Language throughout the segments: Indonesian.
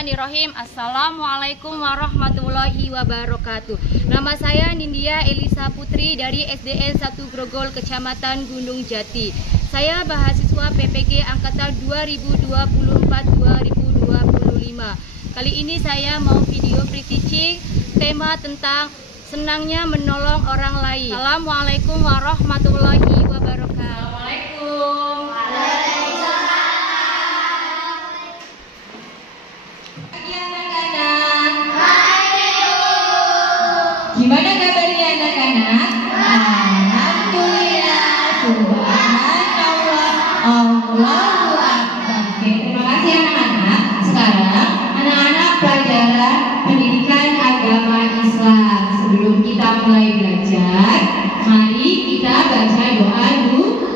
Bismillahirrahmanirrahim. Assalamualaikum warahmatullahi wabarakatuh. Nama saya Nindya Elisa Putri dari SDN 1 Grogol, Kecamatan Gunung Jati. Saya mahasiswa PPG Angkatan 2024-2025. Kali ini saya mau video free teaching tema tentang senangnya menolong orang lain. Assalamualaikum warahmatullahi wabarakatuh. Assalamualaikum. Gimana kabarnya anak-anak? Alhamdulillah, subhanallah, Allahu akbar. Terima kasih anak-anak. Sekarang anak-anak pelajaran pendidikan agama Islam. Sebelum kita mulai belajar, mari kita baca doa dulu.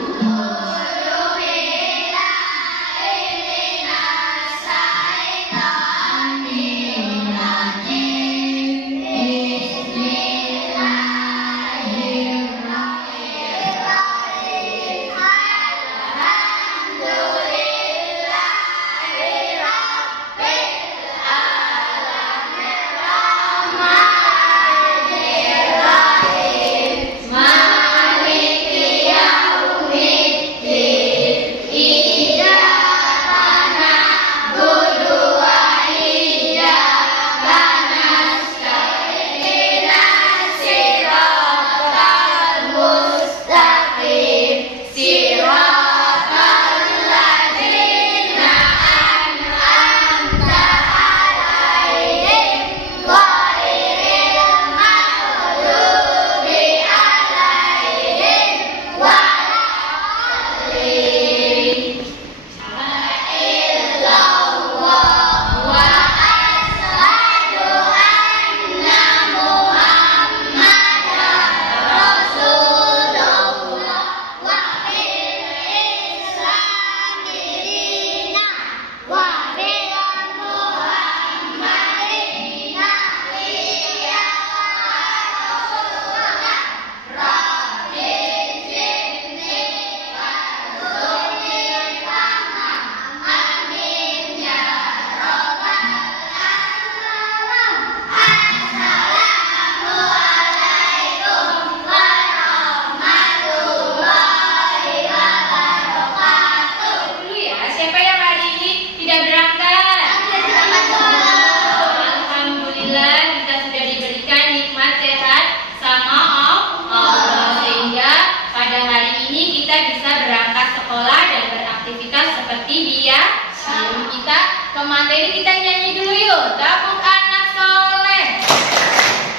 Sebelum kita ke materi, kita nyanyi dulu yuk. Tabung anak soleh.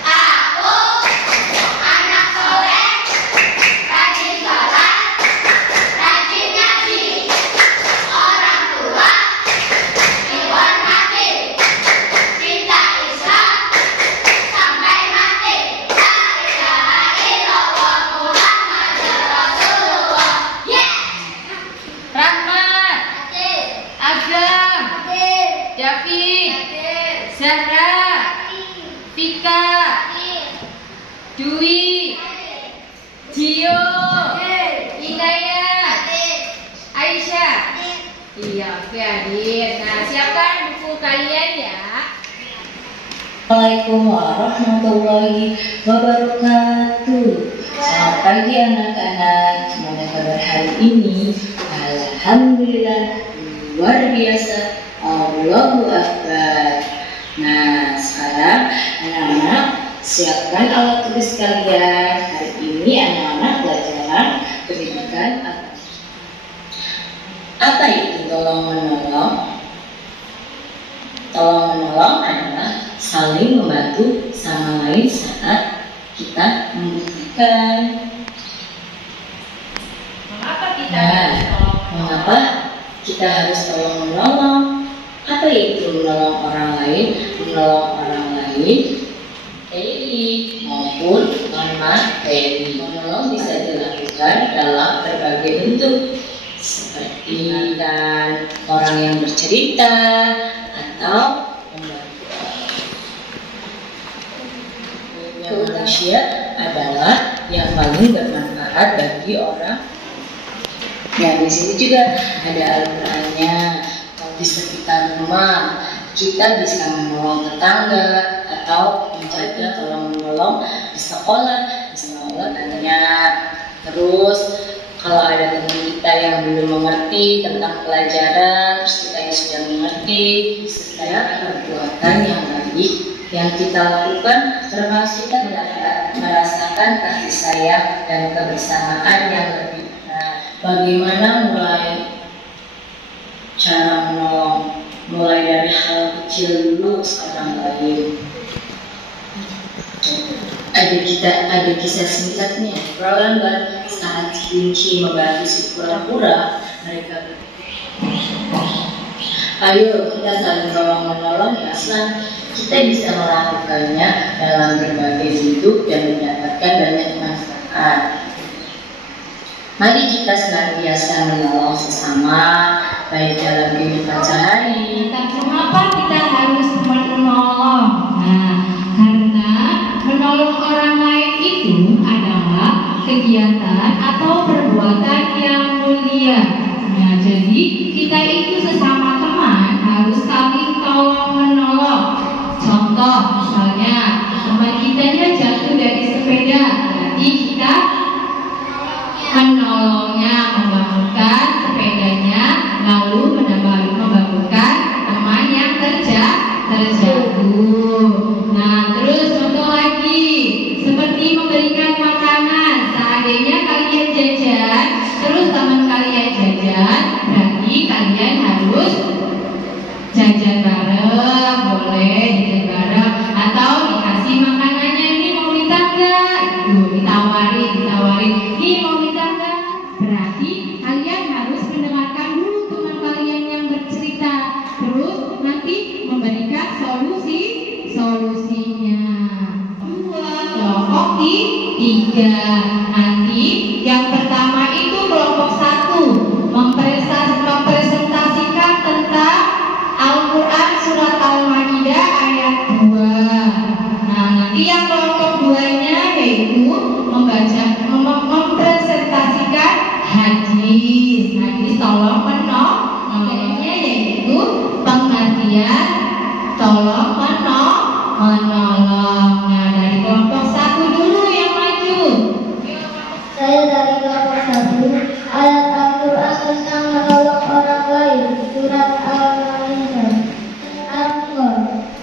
Aku anak soleh, rajin sholat, rajin ngaji, orang tua dihormati, cinta Islam sampai mati. La ilaha illallah Muhammadur Rasulullah. Rahmat, Agam, David, Zahra, Vika, Dwi, Gio, Inaya, Aisyah. Iya, oke adik. Nah, siapkan buku kalian ya. Assalamualaikum warahmatullahi wabarakatuh. Selamat pagi anak-anak. Gimana kabar hari ini? Alhamdulillah, luar biasa. Allahu akbar. Nah, sekarang anak-anak siapkan alat tulis kalian. Hari ini anak-anak pelajaran pendidikan apa itu tolong menolong? Tolong menolong adalah saling membantu sama lain saat kita membutuhkan. Mengapa kita harus tolong menolong? Apa itu menolong orang lain? Menolong orang lain TNI maupun non-TNI. Menolong bisa dilakukan dalam berbagai bentuk, seperti dan orang yang bercerita atau manusia adalah yang paling bermanfaat bagi orang. Nah, di sini juga ada Al-Qur'annya. Di sekitar rumah kita bisa menolong tetangga atau menjaga tolong menolong di sekolah, misalnya. Terus kalau ada teman kita yang belum mengerti tentang pelajaran, terus kita yang sudah mengerti, setiap perbuatan yang baik yang kita lakukan termasuk kita merasakan kasih sayang dan kebersamaan yang lebih. Bagaimana cara menolong? Mulai dari hal kecil dulu seorang lain. Ada kisah singkatnya. Perlambat saat kelinci membantu si kura-kura, mereka ayo kita saling tolong menolong ya, kita bisa melakukannya dalam berbagai bentuk dan mendapatkan banyak manfaat. Mari kita senantiasa menolong sesama, baik dalam kehidupan sehari. Kenapa kita harus menolong? Nah, karena menolong orang lain itu adalah kegiatan atau perbuatan yang mulia. Nah, jadi kita itu sesama teman harus saling tolong menolong. Contoh, misalnya teman kitanya jatuh dari sepeda, jadi kita menolongnya, membangunkan sepedanya, lalu membangunkan teman yang terjatuh. Nah, terus contoh lagi, seperti memberikan makanan. Seandainya kalian jajan, terus teman kalian jajan, berarti kalian harus jajan bareng, boleh jajan bareng, atau dikasih makanannya, ini mau minta enggak? Ditawarin, ini mau minta enggak? Berarti kalian harus mendengarkan dulu teman kalian yang bercerita, terus nanti memberikan solusinya. 2, kelompok 3. Nanti yang pertama itu kelompok 1 mempresentasikan tentang Al-Quran surat Al-Ma'idah ayat 2. Nah, nanti yang kelompok 2-nya yaitu mempresentasikan hadis tolong menolongnya, yaitu pengertian tolong menolong. Nah, dari kelompok 1 dulu yang maju. Saya dari kelompok 1. Ayat Al-Quran tentang menolong orang lain, surat Al-Ma'idah.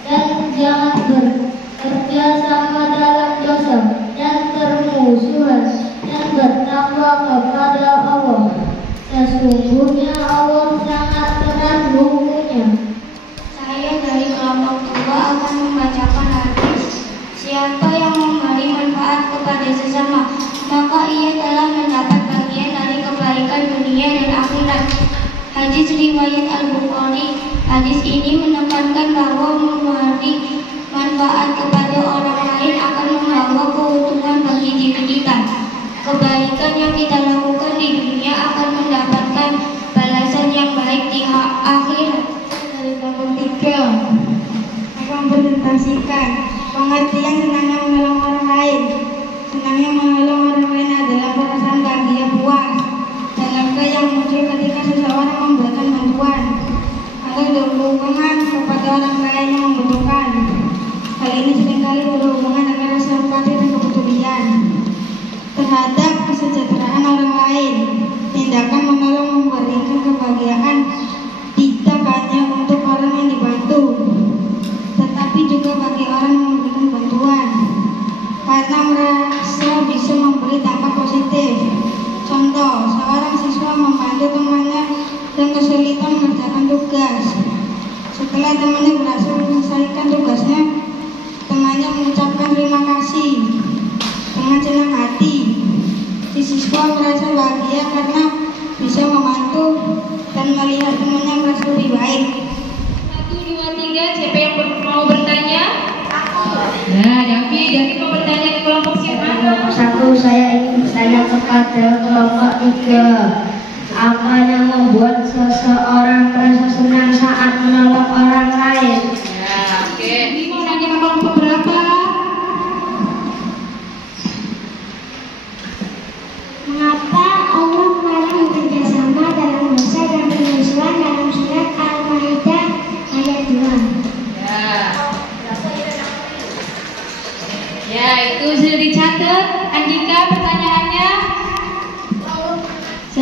Dan jangan bekerja sama dalam dosa dan permusuhan, dan bertakwa kepada Allah. Sesungguhnya Allah sangat berat hukumnya. Saya dari kelompok 2 akan membacakan hadis. Siapa yang memberi manfaat kepada sesama, maka ia telah mendapat bagian dari kebaikan dunia dan akhirat. Hadis riwayat Al-Bukhari. Hadis ini menekankan bahwa memberi manfaat kepada orang lain akan membawa keuntungan bagi diri kita. Kebaikan yang kita lakukan di dunia akan mendapatkan balasan yang baik di akhirat. Dari kelompok 3 akan mempresentasikan pengertian senangnya menolong orang lain. Senangnya menolong orang lain adalah perasaan bahagia puas dan lega yang muncul ketika seseorang memberikan bantuan atau dukungan kepada orang lain yang membutuhkan. Hal ini seringkali berhubungan dengan rasa empati dan kepedulian terhadap kesejahteraan orang lain. Tindakan menolong memberikan kebahagiaan tidak hanya untuk orang yang dibantu, tetapi juga bagi orang yang memberikan bantuan, karena merasa bisa memberi dampak positif. Contoh, seorang siswa membantu temannya yang kesulitan mengerjakan tugas. Setelah temannya berhasil menyelesaikan tugasnya, temannya mengucapkan terima kasih dengan senang hati. Si siswa merasa bahagia karena bisa membantu dan melihat temannya merasa lebih baik. 1, 2, 3, siapa yang mau bertanya? Nah, David mau bertanya ke kelompok siapa? Kelompok 1, saya ingin bertanya kepada kelompok 3. Apa yang membuat seseorang merasa senang saat menolong orang lain? Ya, oke. Ini mau nanya ke kelompok berapa? Mengapa Allah melarang bekerja sama dalam dosa dan permusuhan dalam surat Al-Ma'idah ayat 2?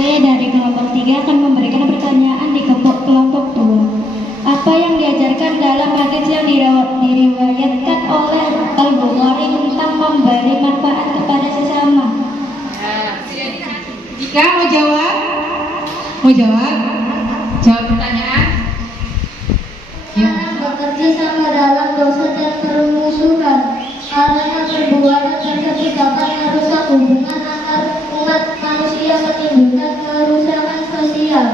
Saya dari kelompok 3 akan memberikan pertanyaan di kelompok 2. Apa yang diajarkan dalam hadis yang diriwayatkan oleh Al-Bukhari tentang memberi manfaat kepada sesama? Dika mau jawab? Mau jawab? Jawab pertanyaan. Jangan bekerja sama dalam dosa dan permusuhan, karena perbuatan tersebut dapat merusak hubungan antar umat manusia, menimbulkan kerusakan sosial,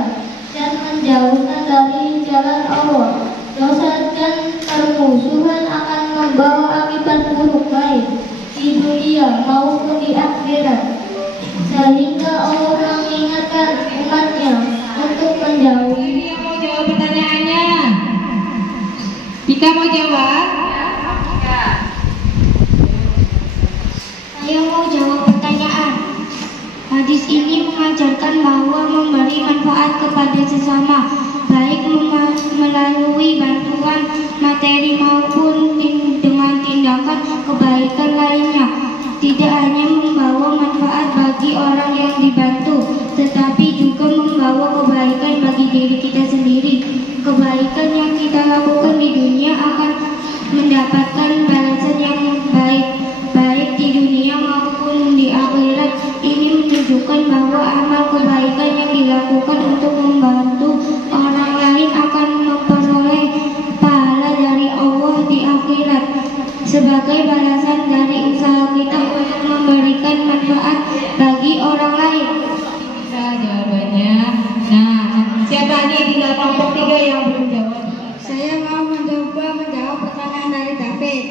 dan menjauhkan dari jalan Allah. Dosa dan permusuhan akan membawa akibat buruk baik di dunia maupun di akhirat, sehingga Allah mengingatkan umatnya untuk menjauhi. Yang mau jawab pertanyaannya? Dika mau jawab? Saya mau jawab pertanyaan. Hadis ini mengajarkan bahwa memberi manfaat kepada sesama, baik melalui bantuan materi maupun dengan tindakan kebaikan lainnya, tidak hanya membawa manfaat bagi orang yang dibantu, tetapi juga membawa kebaikan bagi diri kita sendiri. Kebaikan yang kita lakukan di dunia akan mendapatkan balasan yang baik di dunia maupun di akhirat. Ini menunjukkan bahwa amal kebaikan yang dilakukan untuk membantu orang lain akan memperoleh pahala dari Allah di akhirat sebagai balasan dari usaha kita untuk memberikan manfaat bagi orang lain. Bisa jawabannya. Nah, siapa lagi di kelompok 3 yang belum jawab? Saya mau mencoba menjawab pertanyaan dari David.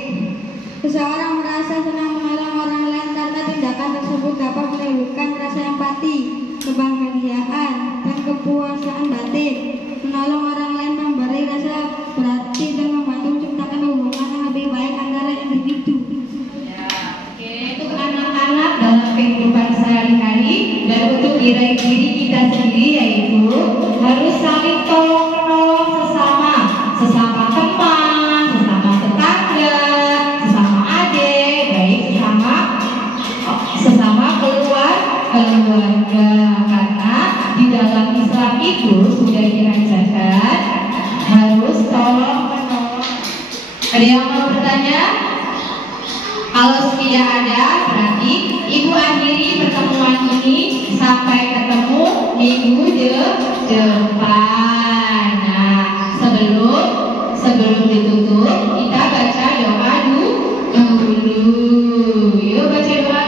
Seseorang merasa senang menolong orang lain karena tindakan tersebut dapat menimbulkan rasa empati, kebahagiaan, dan kepuasan batin. Menolong orang lain memberi rasa berarti dan membantu menciptakan hubungan yang lebih baik antara individu. Ya, oke. Untuk anak-anak dalam kehidupan sehari-hari dan untuk diri kita sendiri, yaitu harus saling tolong menolong sesama teman, sesama tetangga, sesama adik, baik sesama keluarga, karena di dalam Islam itu sudah diajarkan harus tolong menolong. Ada yang mau bertanya? Kalau tidak ada, berarti Ibu akhiri pertemuan ini sampai ketemu minggu depan. Nah, sebelum ditutup, kita baca doa dulu. Yuk baca doa.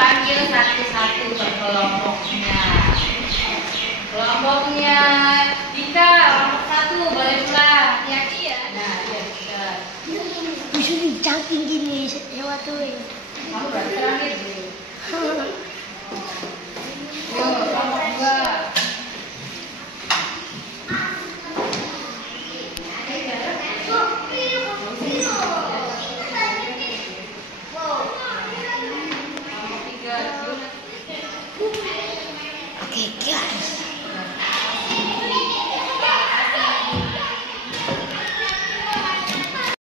Panggil satu-satu per kelompoknya. Kelompoknya Dika, kelompok 1 boleh pulang. Hati-hati ya. Nah, iya Dika. Bisa dicangking gini lewat tuh. Kamu berarti terakhir. Yuk, kelompok 2.